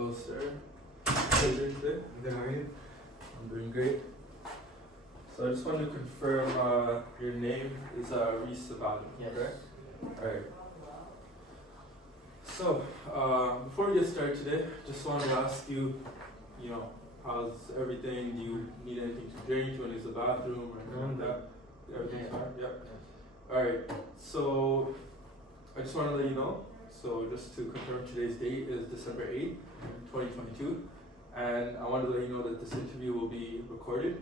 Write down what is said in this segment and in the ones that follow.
Hello, sir. How are you doing today? Good, how are you? I'm doing great. So I just wanted to confirm your name is Reese Abad, Yes. correct? Alright. So, before we get started today, just wanted to ask you, how's everything? Do you need anything to drink? Do you want to use the bathroom or anything like that? Everything's fine? Yep. Alright, so I just want to let you know. So just to confirm, today's date is December 8th, 2022. And I want to let you know that this interview will be recorded.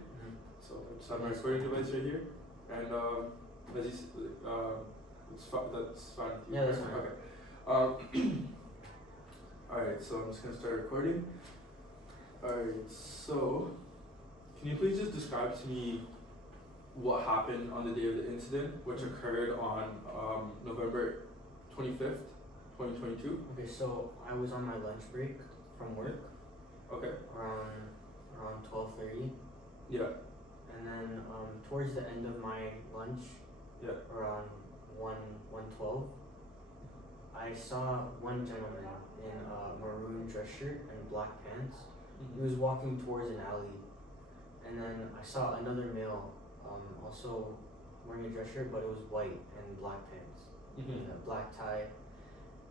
So I just have my recording device right here. And as you that's fine. Yeah, that's fine. Okay. Alright, so I'm just going to start recording. Alright, so can you please just describe to me what happened on the day of the incident, which occurred on November 25th, 2022? Okay, so I was on my lunch break from work. Okay. Around 12:30. Yeah. And then towards the end of my lunch, around 1:12, I saw one gentleman in a maroon dress shirt and black pants. He was walking towards an alley, and then I saw another male, also wearing a dress shirt, but it was white and black pants, and a black tie.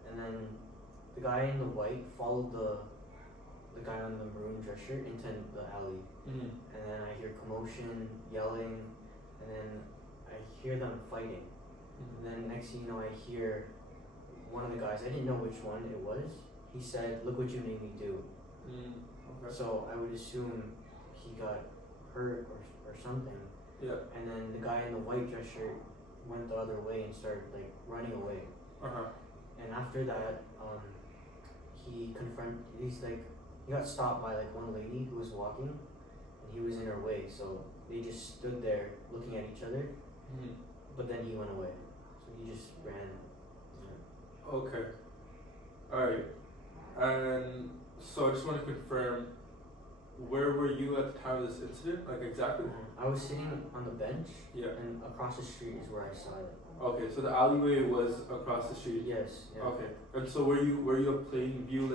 And then the guy in the white followed the guy on the maroon dress shirt into the alley. And then I hear commotion, yelling, and then I hear them fighting. And then next thing you know, I hear one of the guys, I didn't know which one it was, he said, "Look what you made me do." Okay. So I would assume he got hurt or something. Yeah. And then the guy in the white dress shirt went the other way and started like running away. And after that, he got stopped by like one lady who was walking, and he was in her way. So they just stood there looking at each other. But then he went away. So he just ran. Yeah. Okay. Alright. And so I just want to confirm, where were you at the time of this incident? Like exactly? I was sitting on the bench. Yeah. And across the street is where I saw it. Okay, so the alleyway was across the street. Yes. Yeah. Okay. And so were you a plain view?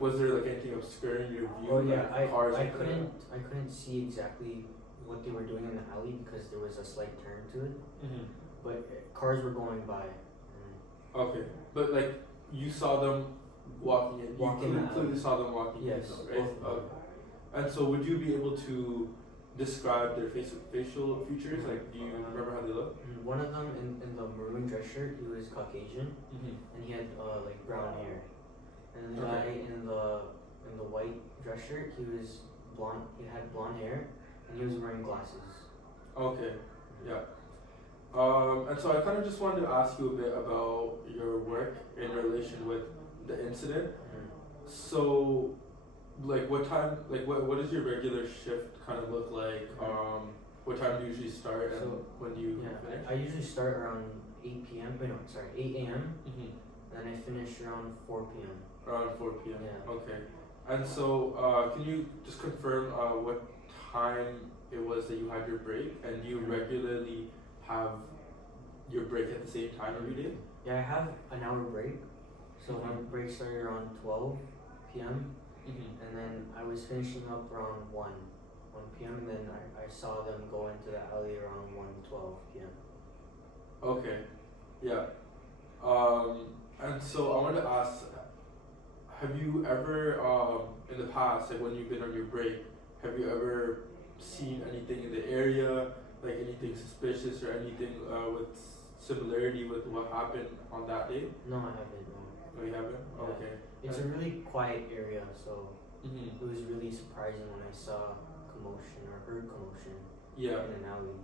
Was there like anything obscuring your view? Oh yeah, like cars I couldn't see exactly what they were doing in the alley because there was a slight turn to it. But cars were going by. Okay, but like you saw them walking in. You clearly saw them walking in. Yes. Right? Okay. And so would you be able to describe their facial features? Like, do you remember how they look? One of them in the maroon dress shirt, he was Caucasian, and he had like brown hair. And the guy in the white dress shirt, he was blonde. He had blonde hair, and he was wearing glasses. Okay. Yeah. And so I kind of just wanted to ask you a bit about your work in relation with the incident. So, like, what time? Like, what does your regular shift kind of look like? What time do you usually start, and when do you finish? I usually start around 8 p.m. 8 a.m. And then I finish around 4 p.m. Around 4 p.m. Yeah. Okay. And so, can you just confirm what time it was that you had your break, and do you regularly have your break at the same time every day? Yeah, I have an hour break. So my break started around 12 p.m. And then I was finishing up around 1 p.m. and then I saw them go into the alley around 1:12 p.m. Okay. Yeah. And so I wanted to ask, have you ever, in the past, like when you've been on your break, have you ever seen anything in the area, like anything suspicious or anything with similarity with what happened on that day? No, I haven't. No. No, you haven't? Yeah. Okay. It's a really quiet area, so Mm-hmm. it was really surprising when I saw commotion or heard commotion Yeah. in an alley.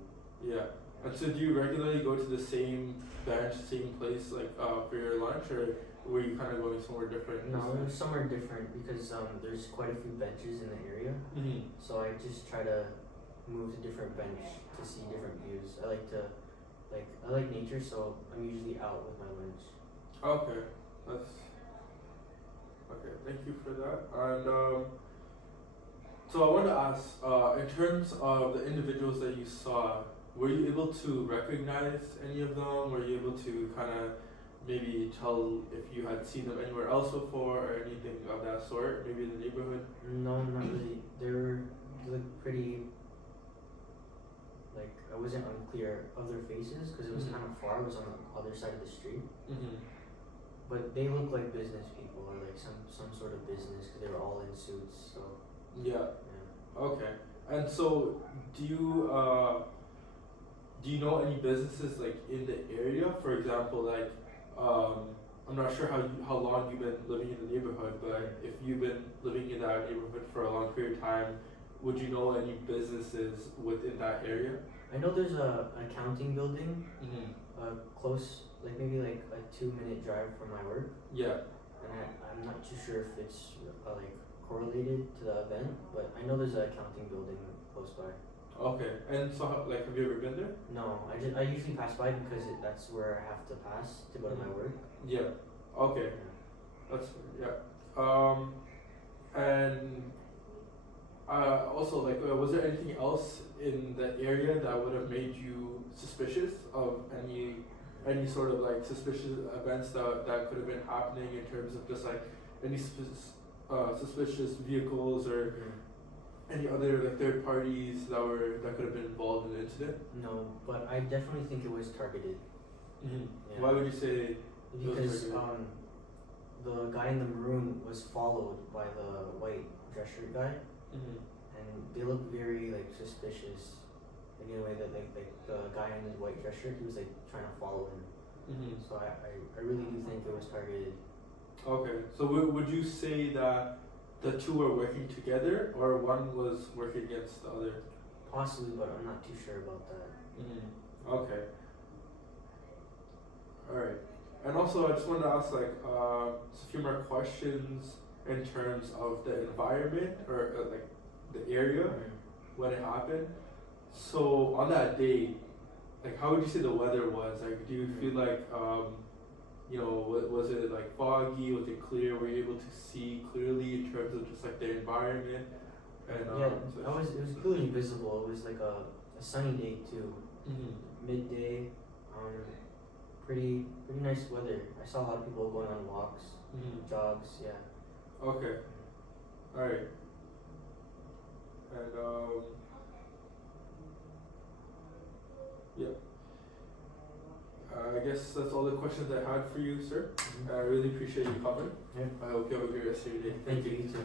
Yeah. And so do you regularly go to the same bench, same place, like for your lunch, or were you kind of going somewhere different? No, it was somewhere different because there's quite a few benches in the area. So I just try to move to different bench to see different views. I like nature, so I'm usually out with my lunch. Okay. Okay, thank you for that. And so I wanted to ask, in terms of the individuals that you saw, were you able to recognize any of them? Were you able to kind of maybe tell if you had seen them anywhere else before or anything of that sort, maybe in the neighborhood? No, not really. They looked pretty. Like I wasn't unclear of their faces because it was kind of far. It was on the other side of the street. But they look like business people or like some sort of business because they were all in suits. So Yeah. yeah. Okay. And so, do you know any businesses like in the area? For example, like I'm not sure how long you've been living in the neighborhood, but if you've been living in that neighborhood for a long period of time, would you know any businesses within that area? I know there's a accounting building close, like maybe like a 2-minute drive from my work. Yeah. And I'm not too sure if it's like correlated to the event, but I know there's an accounting building close by. Okay. And so, like, have you ever been there? No, I usually pass by because that's where I have to pass to go to my work. Yeah. Okay. Yeah. That's yeah. And also, like, was there anything else in the area that would have made you suspicious of any sort of like suspicious events that could have been happening in terms of just like any suspicious vehicles or any other like third parties that could have been involved in the incident? No, but I definitely think it was targeted. Yeah. Why would you say? Because the guy in the maroon was followed by the white dress shirt guy, and they looked very like suspicious. Like in a way that like the guy in his white dress shirt, he was like trying to follow him. So I really do think it was targeted. Okay, so would you say that the two were working together, or one was working against the other? Possibly, but I'm not too sure about that. Okay. All right. And also, I just wanted to ask like just a few more questions in terms of the environment or like the area when it happened. So on that day, like how would you say the weather was? Like, do you feel like was it like foggy? Was it clear? Were you able to see clearly in terms of just like the environment? And it was clearly visible. It was like a sunny day too. Midday, pretty nice weather. I saw a lot of people going on walks, jogs. Yeah. Okay. All right. And yeah. I guess that's all the questions I had for you, sir. I really appreciate you coming. Yeah. I hope you have a great rest of your day. Thank you. You too.